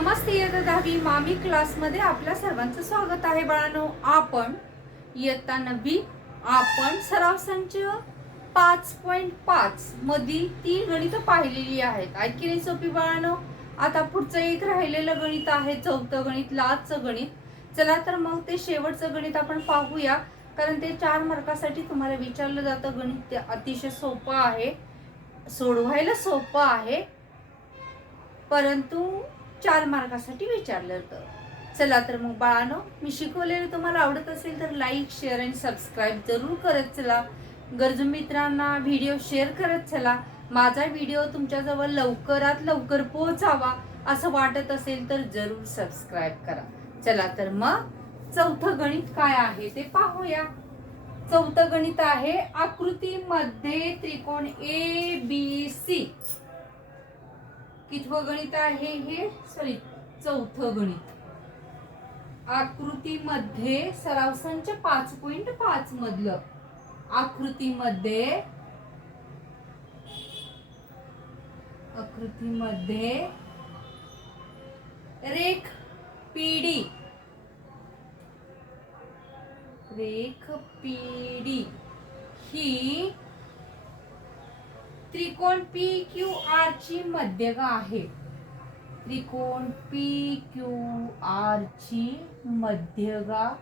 नमस्ते इयत्ता दहावी मामी क्लासमध्ये आपल्या सर्वांचं स्वागत आहे बाळानो. आपण इयत्ता नववी आपण सराव संच पाच पॉईंट पाच मधील तीन गणित पाहिलेली आहेत. ऐकी नाही सोपी बाळानो? आता पुढचं एक राहिलेलं गणित आहे चौथं गणित लास्टचं गणित. चला तर मग ते शेवटचं गणित आपण पाहूया कारण ते चार मार्कासाठी तुम्हाला विचारलं जातं. गणित ते अतिशय सोपं आहे. सोडवायला सोपं आहे. परंतु चार मार्कासाठी विचारलं होतं. चला तर मग बाळानो मी शिकवलेलं तुम्हाला आवडत असेल तर लाईक शेअर आणि सबस्क्राईब जरूर करत चला. गरजू मित्रांना व्हिडिओ शेअर करत चला. माझा व्हिडिओ तुमच्याजवळ लवकरात लवकर पोहोचावा असं वाटत असेल तर जरूर सबस्क्राईब करा. चला तर मग चौथं गणित काय आहे ते पाहूया. चौथं गणित आहे आकृतीमध्ये त्रिकोण ए बी सी कितवं गणित आहे हे? सॉरी चौथं गणित. आकृतीमध्ये सराव संच पाच पॉइंट पाच मधलं. आकृतीमध्ये आकृतीमध्ये रेख पीडी. रेख पीडी ही त्रिकोण पी क्यू आर ची मध्यगा आहे. त्रिकोण पी क्यू आर ची मध्यगा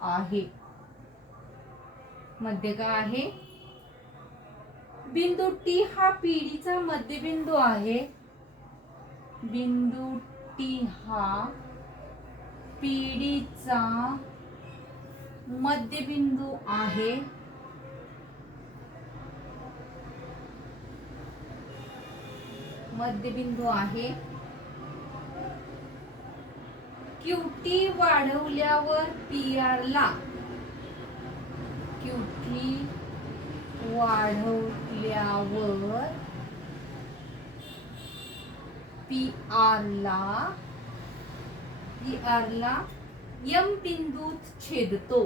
आहे. मध्यगा आहे. बिंदू टी हा पीडीचा मध्यबिंदू आहे. बिंदू टी हा पीडीचा मध्यबिंदू आहे. मध्यबिंदू आहे. क्यूटी वाढवल्यावर पी आर ला क्यूटी वाढवल्यावर पी आर ला पी आर ला यम बिंदूत छेदतो.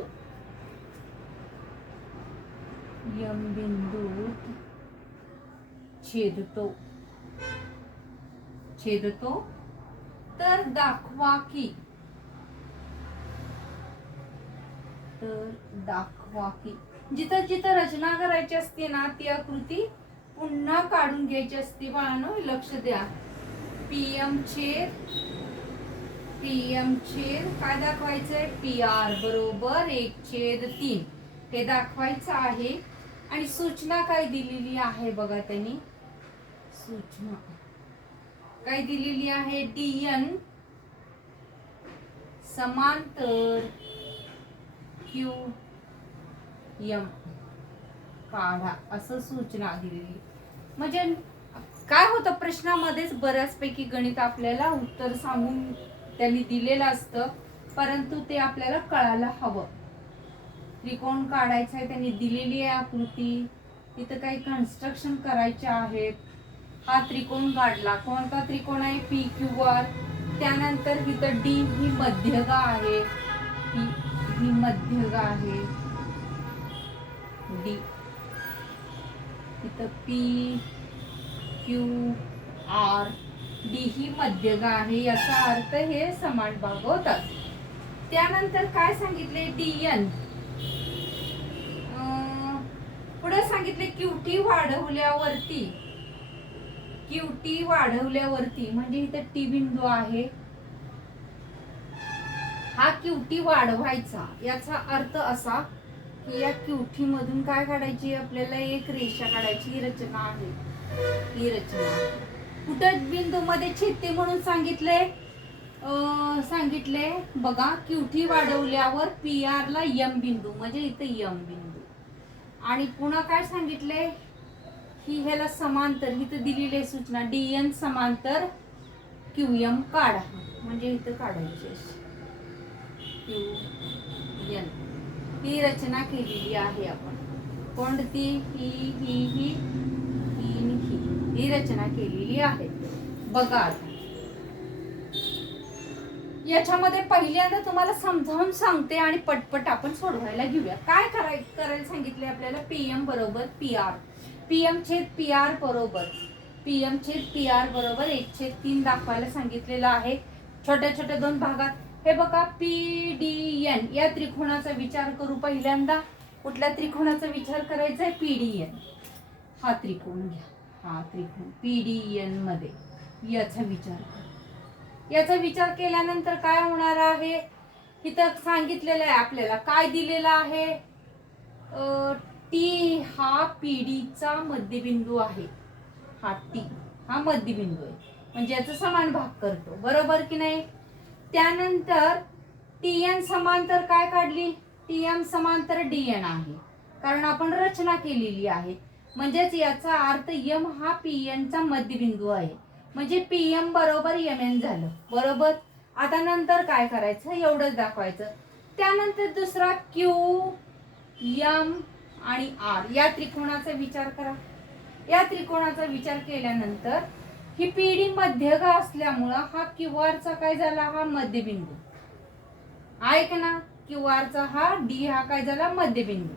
यम बिंदूत छेदतो. छेदतो. तर दाखवा की. तर दाखवा की. जिथं जिथं रचना करायची असते ना ती आकृती पुन्हा काढून घ्यायची असते बाळांनो लक्ष द्या. पीएम छेद पीएम छेद काय दाखवायचंय? पी आर बरोबर एक छेद तीन. हे दाखवायचं आहे. आणि सूचना काय दिलेली आहे बघा त्यांनी? सूचना. काय दिलेली आहे डीएन समांतर क्यू यम काढा असं सूचना दिलेली. म्हणजे काय होतं प्रश्नामध्येच बऱ्याचपैकी गणित आपल्याला उत्तर सांगून त्यांनी दिलेलं असतं परंतु ते आपल्याला कळायला हवं. त्रिकोण काढायचं आहे त्यांनी दिलेली आहे आकृती. तिथं काही कन्स्ट्रक्शन करायचे आहेत. हा त्रिकोण काढला. कोणता त्रिकोण आहे? पी क्यू आर त्यानंतर तिथं डी ही मध्यगा आहे. ही ही मध्यगा आहे. डी तिथं पी क्यू आर डी ही मध्यगा आहे. याचा अर्थ हे समान भाग होतात. त्यानंतर काय सांगितले? डी एन पुढे सांगितले क्यूटी वाढवल्यावरती. क्यूटी वाढवल्यावरती म्हणजे इथं टी बिंदू आहे. हा क्यूटी वाढवायचा याचा अर्थ असा की या क्यूटी मधून काय काढायची? आपल्याला एक रेषा काढायची ही रचना आहे. ही रचना कुठं बिंदू मध्ये छेदते म्हणून सांगितले सांगितले बघा क्यूटी वाढवल्यावर पी आर ला यम बिंदू म्हणजे इथं यम बिंदू. आणि पुन्हा काय सांगितले ही ह्याला समांतर इथं दिलेली आहे सूचना. डी एन समांतर क्यू एम काढा. म्हणजे इथं काढायची क्यू एन ही रचना केलेली आहे आपण. कोणती? ही ही ही ही ही ही. रचना केलेली आहे. बघा आता. याच्यामध्ये पहिल्यांदा तुम्हाला समजावून सांगते आणि पटपट आपण सोडवायला घेऊया. काय कराय करायला सांगितले आपल्याला? पीएम बरोबर पी आर पी एम छेद पी आर बरोबर. पी एम छेद पी आर बरोबर एक छेद तीन दाखवायला सांगितलेलं आहे. छोट्या छोट्या दोन भागात. हे बघा पी डी एन या त्रिकोणाचा विचार करू पहिल्यांदा. कुठल्या त्रिकोणाचा विचार करायचा आहे पी डी एन हा त्रिकोण घ्या. हा त्रिकोण. पी डी एनमध्ये याचा विचार करा. याचा विचार केल्यानंतर काय होणार आहे? इथं सांगितलेलं आहे आपल्याला. काय दिलेलं आहे? टी हा पिढीचा मध्यबिंदू आहे. हा टी हा मध्यबिंदू आहे. म्हणजे याचा समान भाग करतो. बरोबर की नाही? त्यानंतर टी एन समांतर काय काढली? टी एम समांतर डी एन आहे. कारण आपण रचना केलेली आहे. म्हणजेच याचा अर्थ यम हा पी चा मध्यबिंदू आहे. म्हणजे पी एम बरोबर एम एन झालं. बरोबर? आता नंतर काय करायचं? एवढंच दाखवायचं. त्यानंतर दुसरा क्यू यम आणि आर. या त्रिकोणाचा विचार करा. या त्रिकोणाचा विचार केल्यानंतर ही पिढी मध्यग असल्यामुळं हा क्यू काय झाला? हा मध्यबिंदू. ऐक ना क्यू हा डी हा काय झाला? मध्यबिंदू.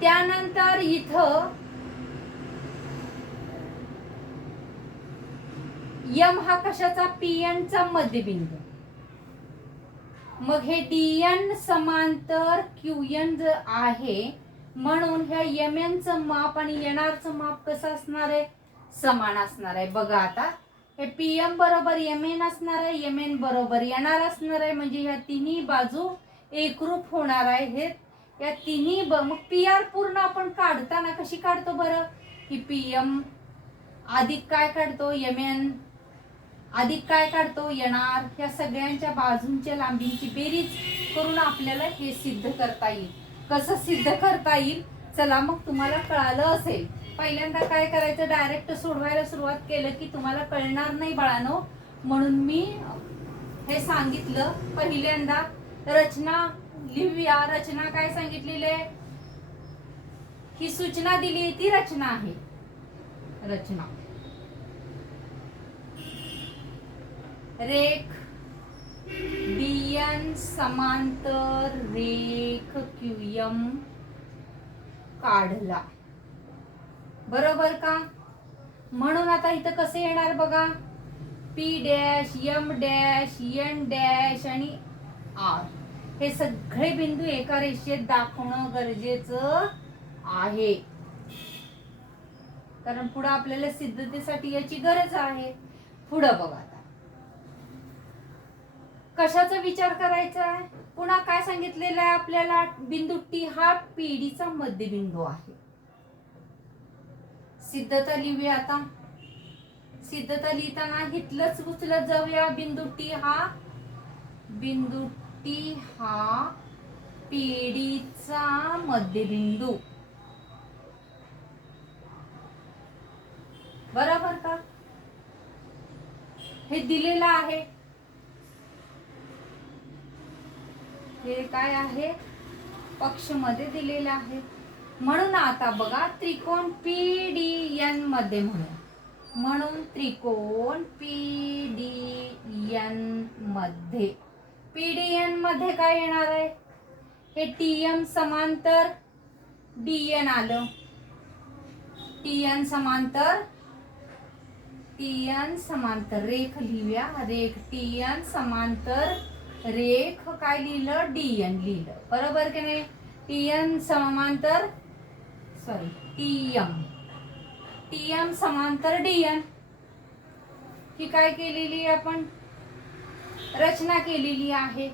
त्यानंतर इथं यम हा कशाचा? पी चा मध्यबिंदू. मग हे डीएन समांतर क्यूएन जर आहे म्हणून ह्या एम एनचं माप आणि एनआर माप कसं असणार आहे? समान असणार आहे. बघा आता हे पी एम बरोबर एम एन असणार आहे एम एन बरोबर येणार असणार आहे. म्हणजे ह्या तिन्ही बाजू एकरूप होणार आहे हे या तिन्ही ब मग पी आर पूर्ण आपण काढताना कशी काढतो बरं? की पीएम अधिक काय काढतो? एम एन अधिक काय काढतो येणार या सगळ्यांच्या बाजूंच्या लांबींची बेरीज करून आपल्याला हे सिद्ध करता येईल. कसं सिद्ध करता येईल? चला मग तुम्हाला कळालं असेल. पहिल्यांदा काय करायचं? डायरेक्ट सोडवायला सुरुवात केलं की तुम्हाला कळणार नाही बाळानो. म्हणून मी हे सांगितलं पहिल्यांदा. रचना लिहूया. रचना काय सांगितलेली आहे? ही सूचना दिली ती रचना आहे. रचना. रेख बीएन समांतर रेख क्यूएम काढला. बरोबर का? म्हणून आता इथं कसे येणार बघा? P dash M dash N dash आणि आर हे सगळे बिंदू एका रेषेत दाखवणं गरजेचं आहे. कारण पुढं आपल्याला सिद्धतेसाठी याची गरज आहे. पुढं बघा. कशाचा विचार करायचा आहे? पुन्हा काय सांगितलेलं आहे आपल्याला? बिंदू टी हा पीडीचा मध्यबिंदू आहे. सिद्धता लिहूया आता. सिद्धता लिहिताना हिथलंच उचलत जाऊया. बिंदू टी हा बिंदू टी हा पीडीचा मध्यबिंदू. बरोबर का? हे दिलेलं आहे. हे काय आहे? पक्षमध्ये दिलेलं आहे. म्हणून आता बघा त्रिकोण पी डी एनमध्ये म्हणू म्हणून त्रिकोण पी डी एनमध्ये. पी डी एनमध्ये काय येणार आहे? हे टी एम समांतर डी एन आलं. टी एन समांतर टी एन समांतर. रेख लिहूया. रेख टी एन समांतर रेख काय लिहिलं? डी एन लिहिलं. बरोबर की नाही? टीएन समांतर sorry T T M T समांतर डी एन ही काय केलेली आहे आपण? रचना केलेली आहे.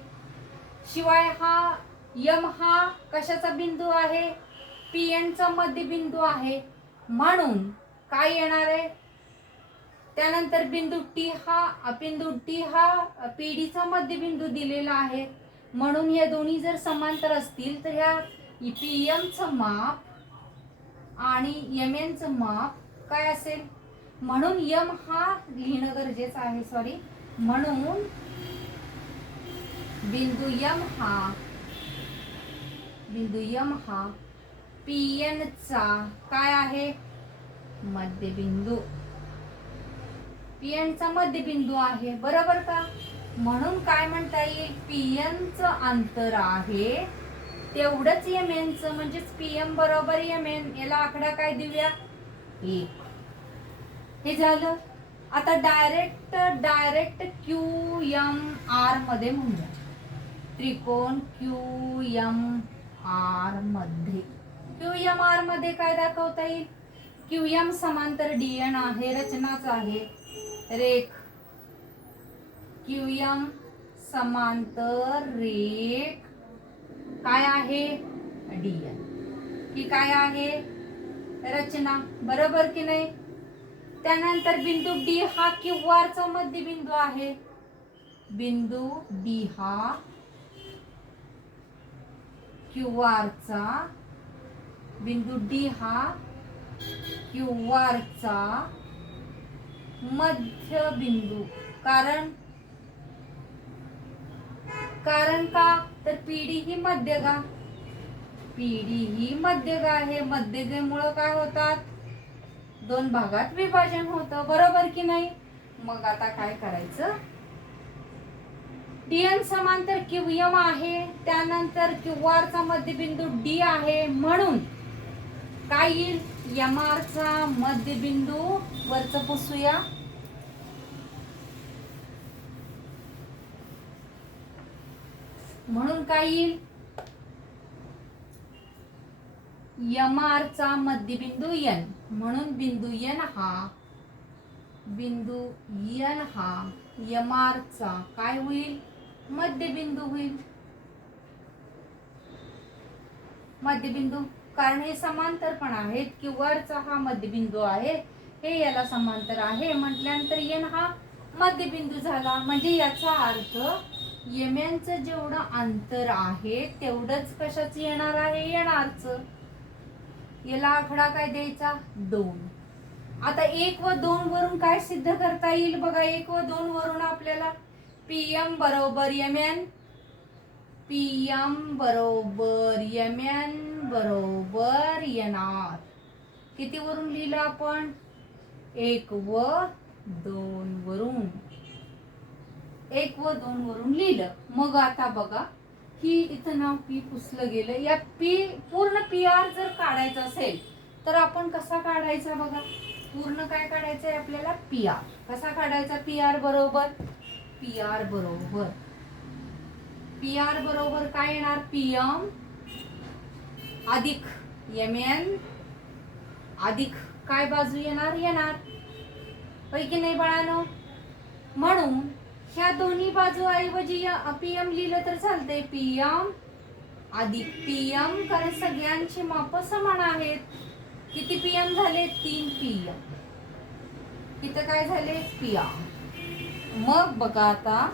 शिवाय हा यम हा कशाचा बिंदू आहे? पी एनचा मध्यबिंदू आहे. म्हणून काय येणार आहे? त्यानंतर बिंदू टी हा बिंदू टी हा पीडीचा मध्यबिंदू दिलेला आहे. म्हणून या दोन्ही जर समांतर असतील तर ह्या पी एमचं माप आणि एम एनचं माप काय असेल? म्हणून यम हा लिहिणं गरजेचं आहे सॉरी म्हणून बिंदू यम हा बिंदू यम हा पी एनचा काय आहे? मध्यबिंदू. पीएनचा मध्यबिंदू आहे बरोबर का? म्हणून काय म्हणता येईल? पीएनचं अंतर आहे तेवढंच एम एनचं म्हणजेच पीएम बरोबर एम एन याला आकडा काय देऊया? एक. हे झालं. आता direct direct direct Q M आरमध्ये म्हणूया. त्रिकोण क्यू एम आरमध्ये. क्यू एम आरमध्ये काय दाखवता येईल? क्यू एम समांतर डीएन आहे रचनाच आहे. रेख. क्यूएम समांतर रेख. काय आहे? डीएन. की काय आहे? रचना. बरोबर की नाही? त्यानंतर बिंदू डी हा क्यू आरचा मध्यबिंदू आहे. बिंदू डी हा क्यू आरचा बिंदू डी हा क्यू आरचा मध्यबिंदू. कारण कारण का? तर पिढी ही मध्यगा. पिढी ही मध्यगा. आहे मध्यगेमुळं काय होतात? दोन भागात विभाजन होतं. बरोबर की नाही? मग आता काय करायचं? डीएन समांतर क्यूएम आहे. त्यानंतर क्यूआर चा मध्यबिंदू डी आहे. म्हणून काय येईल? एम आर चा मध्यबिंदू. वरच पुसूया. म्हणून काय येईल? एम आर चा मध्यबिंदू एन म्हणून बिंदू एन हा बिंदू एन हा एम चा काय होईल? मध्यबिंदू होईल. मध्यबिंदू कारण हे समांतर पण आहेत की चा हा मध्यबिंदू आहे हे याला समांतर आहे. म्हटल्यानंतर एन हा मध्यबिंदू झाला. म्हणजे याचा अर्थ यम्यांचं जेवढं अंतर आहे तेवढंच कशाच येणार आहे? येणारच. याला आकडा काय द्यायचा? दोन. आता एक व दोन वरून काय सिद्ध करता येईल बघा? एक व दोन वरून आपल्याला पीएम बरोबर यम्यान पी पीएम बरोबर यम्यान बरोबर येणार. किती वरून लिहिलं आपण? एक व दोन वरून. एक व दोन वरून लिहिलं. मग आता बघा ही इथं नाव पी पुसलं गेलं. या पी पूर्ण पी आर जर काढायचं असेल तर आपण कसा काढायचा बघा? पूर्ण काय काढायचं आहे आपल्याला? पी आर कसा काढायचा पी आर बरोबर? पी आर बरोबर. पी आर बरोबर काय येणार? पी एम अधिक एम एन अधिक काय बाजू येणार? येणार. पैकी नाही बाळानो? म्हणून ह्या दोन्ही बाजू ऐवजी पीएम लिहिलं तर चालतंय. पीएम अधिक पीएम कारण सगळ्यांची माप समान आहेत. किती पीएम झाले? तीन पीएम तिथं काय झाले? पीएम मग बघा आता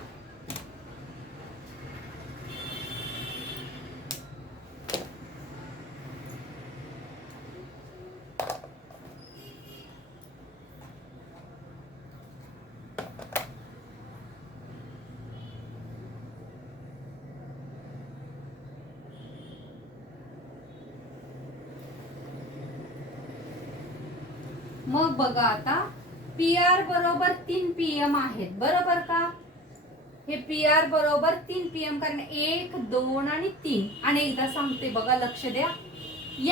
मग बघा आता. पी आर बरोबर तीन पीएम आहेत. बरोबर का? हे पी आर बरोबर तीन पीएम कारण एक दोन आणि तीन. आणि एकदा सांगते बघा लक्ष द्या.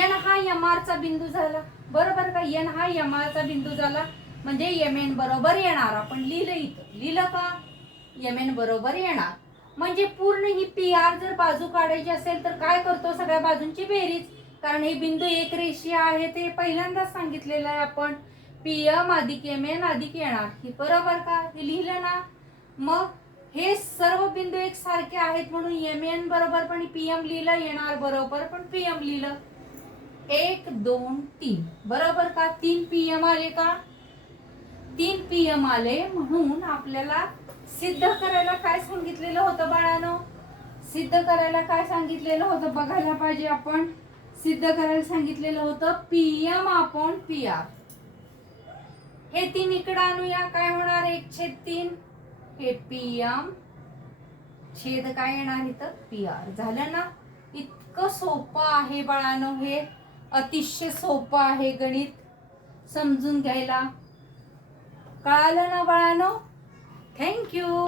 एन हा एम आर चा बिंदू झाला. बरोबर का? एन हा एम आरचा बिंदू झाला. म्हणजे एम एन बरोबर येणार. आपण लिहिलं इथं. लिहिलं का? एम एन बरोबर येणार. म्हणजे पूर्ण ही पी आर जर बाजू काढायची असेल तर काय करतो सगळ्या बाजूंची बेरीज? कारण हे बिंदू एक रेषीय आहे ते पहिल्यांदाच सांगितलेलं आहे आपण. पियम अधिक एम एन अधिक येणार. हे बरोबर का? हे लिहिलं ना? मग हे सर्व बिंदू एक सारखे आहेत म्हणून एम एन बरोबर पण पीएम लिहिलं येणार बरोबर पण पीएम लिहिलं. एक दोन तीन. बरोबर का? तीन पीएम आले का? तीन पीएम आले म्हणून आपल्याला सिद्ध करायला काय सांगितलेलं होतं बाळानं? सिद्ध करायला काय सांगितलेलं होतं? बघायला पाहिजे आपण. सिद्ध करायला सांगितलेलं होतं पीएम आपण पी आर हे तीन इकडे आणूया. काय होणार? एक छेद तीन. हे पी एम छेद काय येणार इथं? पी आर झालं ना? इतकं सोपं आहे बाळानो हे. अतिशय सोपं आहे गणित. समजून घ्यायला. कळालं ना बाळानो? थँक्यू